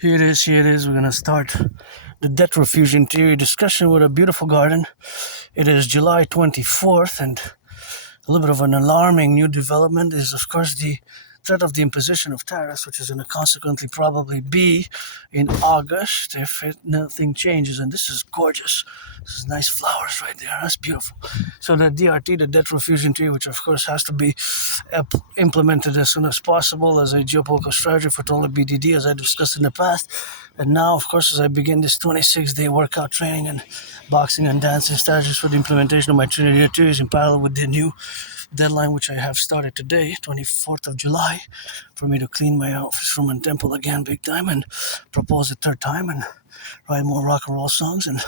Here it is, here it is. We're going to start the debt refusion theory discussion with a beautiful garden. It is July 24th, and a little bit of an alarming new development is, of course, the threat of the imposition of tariffs, which is going to consequently probably be in August if nothing changes. And this is gorgeous. This is nice flowers right there. That's beautiful. So the DRT, the debt refusion theory, which of course has to be implemented as soon as possible as a geopolitical strategy for total BDD, as I discussed in the past. And now, of course, as I begin this 26-day workout training and boxing and dancing strategies for the implementation of my Trinity theories in parallel with the new deadline, which I have started today, 24th of July, for me to clean my office room and temple again big time and propose a third time and write more rock and roll songs and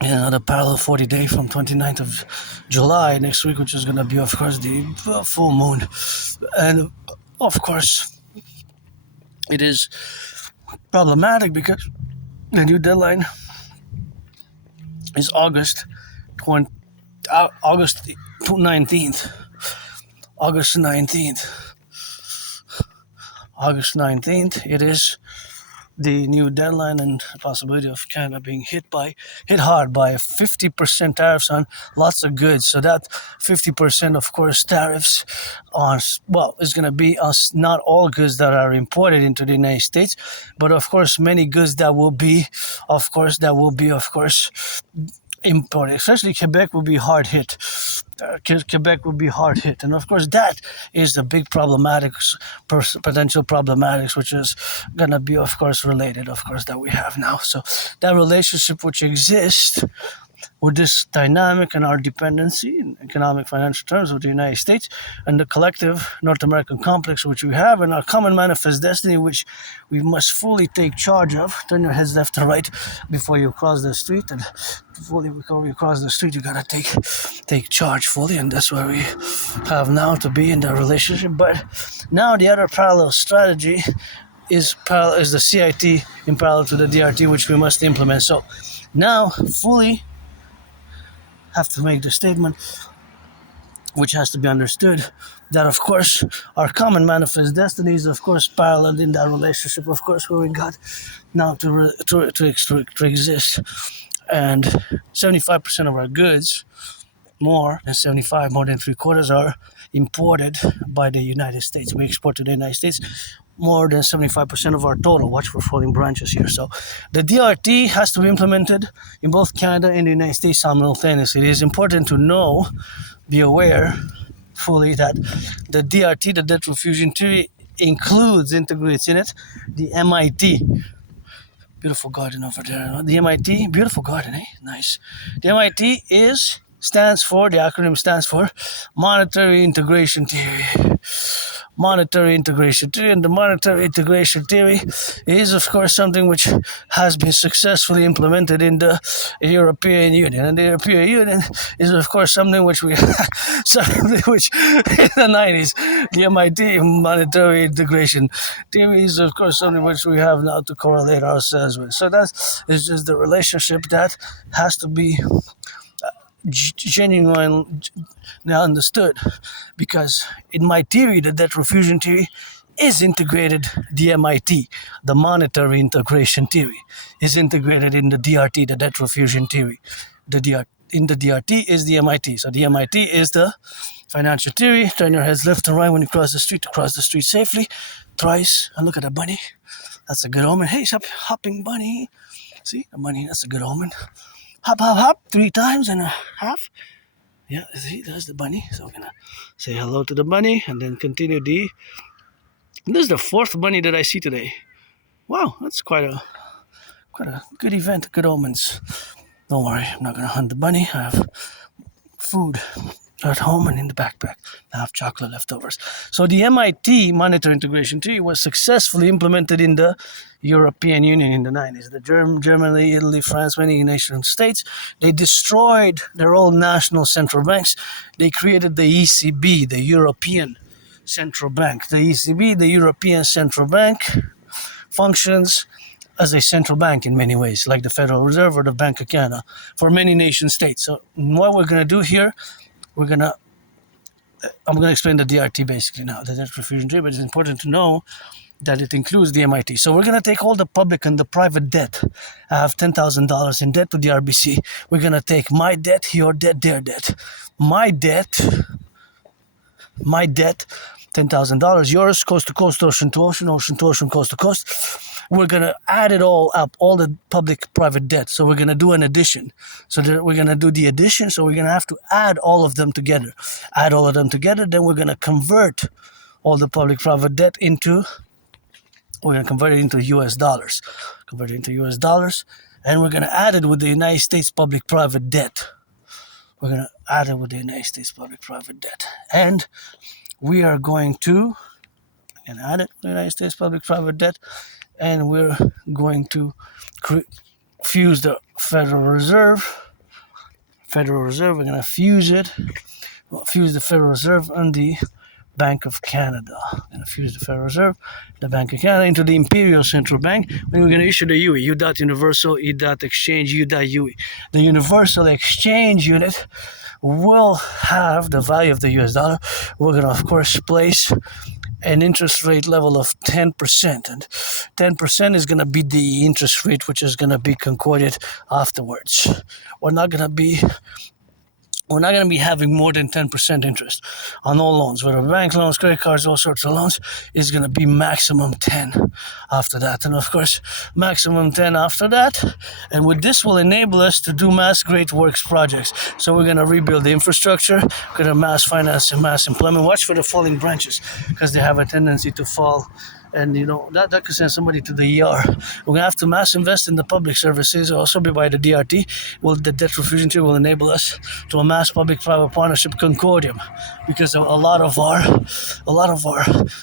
another parallel 40-day from 29th of July next week, which is going to be, of course, the full moon. And, of course, it is problematic because the new deadline is August 19th. August 19th, it is the new deadline and the possibility of Canada being hit hard by 50% tariffs on lots of goods. So that 50%, of course, tariffs on, is going to be on not all goods that are imported into the United States, but of course many goods that will be imported. Especially Quebec will be hard hit. Quebec will be hard hit, and of course that is the big potential problematics, which is gonna be, of course, related, of course, that we have now. So that relationship which exists with this dynamic and our dependency in economic financial terms with the United States and the collective North American complex which we have and our common manifest destiny which we must fully take charge of. Turn your heads left to right before you cross the street, and before you cross the street you gotta take charge fully, and that's where we have now to be in the relationship. But now the other parallel strategy is the CIT in parallel to the DRT, which we must implement. So now fully have to make the statement, which has to be understood, that of course our common manifest destiny is of course parallel in that relationship, of course, where we got now to exist. And 75% of our goods, more than 3/4, are imported by the United States. We export to the United States more than 75% of our total. Watch for falling branches here. So the DRT has to be implemented in both Canada and the United States simultaneously. It is important to know, be aware fully, that the DRT, the debt refusion theory, includes, integrates in it, the MIT. Beautiful garden over there. The MIT, beautiful garden, eh? Nice. The MIT the acronym stands for Monetary Integration Theory. Monetary integration theory, and the monetary integration theory is, of course, something which has been successfully implemented in the European Union, and the European Union is, of course, something which in the 90s, the MIT monetary integration theory is, of course, something which we have now to correlate ourselves with. So that is just the relationship that has to be genuinely understood, because in my theory, the debt refusion theory is integrated. The MIT, the monetary integration theory, is integrated in the DRT, the debt refusion theory. In the DRT is the MIT. So the MIT is the financial theory. Turn your heads left and right when you cross the street, to cross the street safely thrice. And look at the bunny. That's a good omen. Hey, stop hopping bunny. See, the bunny, that's a good omen. Hop, hop, hop, 3 times and a half. Yeah, see, there's the bunny. So we're going to say hello to the bunny and then continue this is the 4th bunny that I see today. Wow, that's quite a good event, good omens. Don't worry, I'm not going to hunt the bunny. I have food at home and in the backpack. I have chocolate leftovers. So the MIT monetary integration theory was successfully implemented in the European Union in the 90s. The Germany, Italy, France, many nation states, they destroyed their own national central banks. They created the ECB, the European Central Bank. The ECB, the European Central Bank, functions as a central bank in many ways, like the Federal Reserve or the Bank of Canada for many nation states. So what we're going to do here, I'm going to explain the DRT basically now, the debt refusion theory, but it's important to know that it includes the MIT. So we're going to take all the public and the private debt. I have $10,000 in debt to the RBC. We're going to take my debt, your debt, their debt. My debt, $10,000. Yours, coast to coast, ocean to ocean, ocean to ocean, coast to coast. We're going to add it all up, all the public-private debt. So we're going to do an addition. So we're going to do the addition. So we're going to have to add all of them together. Add all of them together. Then we're going to convert all the public-private debt into, we're going to convert it into US dollars. Convert it into US dollars. And we're going to add it with the United States public-private debt. We're going to add it with the United States public-private debt. And we are going to add it with the United States public-private debt. And we're going to fuse the Federal Reserve. We're going to fuse it. Fuse the Federal Reserve and the Bank of Canada. We're going to fuse the Federal Reserve, the Bank of Canada, into the Imperial Central Bank. And we're going to issue the UE, U.Universal, E.Exchange, U.UE. The Universal Exchange Unit will have the value of the US dollar. We're going to, of course, place an interest rate level of 10%, and 10% is going to be the interest rate which is going to be concorded afterwards. We're not going to be having more than 10% interest on all loans, whether bank loans, credit cards, all sorts of loans. Is going to be maximum 10 after that. And of course, maximum 10 after that. And with this will enable us to do mass great works projects. So we're going to rebuild the infrastructure, we're going to mass finance and mass employment. Watch for the falling branches, because they have a tendency to fall. And that could send somebody to the ER. We're going to have to mass invest in the public services, also be by the DRT. The debt refusion tool will enable us to a mass public-private partnership concordium, because a lot of our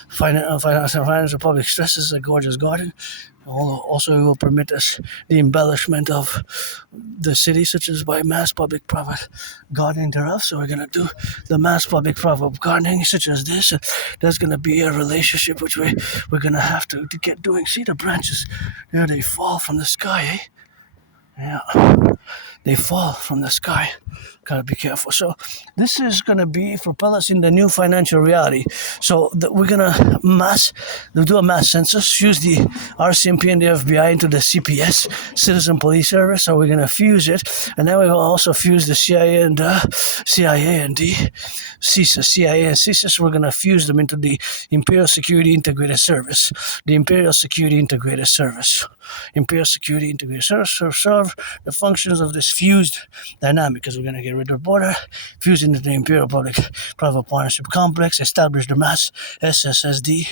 financial public stresses a gorgeous garden. Also, it will permit us the embellishment of the city, such as by mass public-private gardening thereof. So we're going to do the mass public-private gardening, such as this. And there's going to be a relationship which we're going to have to get doing. See the branches? There, they fall from the sky, eh? Yeah, they fall from the sky. Gotta be careful. So this is gonna propel us in the new financial reality. So we're gonna do a mass census, use the RCMP and the FBI into the CPS, Citizen Police Service. So we're gonna fuse it, and then we're gonna also fuse the CIA and the CISA. CIA and CISA. We're gonna fuse them into the Imperial Security Integrated Service. The Imperial Security Integrated Service. Imperial Security Integrated Service will serve the functions of this fused dynamic, because we're going to get rid of the border, fuse into the Imperial Public-Private Partnership Complex, establish the mass SSSD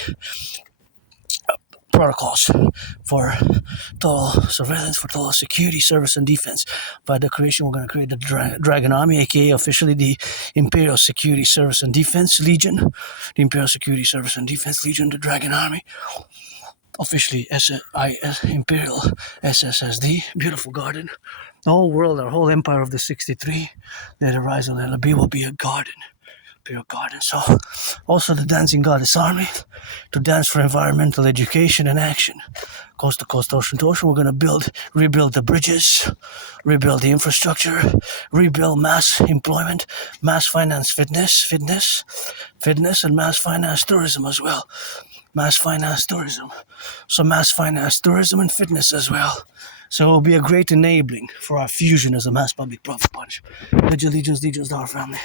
protocols for total surveillance, for total security, service, and defense. By the creation, we're going to create the Dragon Army, aka officially the Imperial Security Service and Defense Legion. The Imperial Security Service and Defense Legion, the Dragon Army. Officially Imperial SSSD, beautiful garden. The whole world, our whole empire of the 63, near the rise of the LB will be a garden. Imperial garden. So, also the Dancing Goddess Army, to dance for environmental education and action. Coast to coast, ocean to ocean, we're going to rebuild the bridges, rebuild the infrastructure, rebuild mass employment, mass finance fitness, and mass finance tourism as well. Mass finance tourism. So mass finance tourism and fitness as well. So it will be a great enabling for our fusion as a mass public-private partnership. With your allegiance to our family.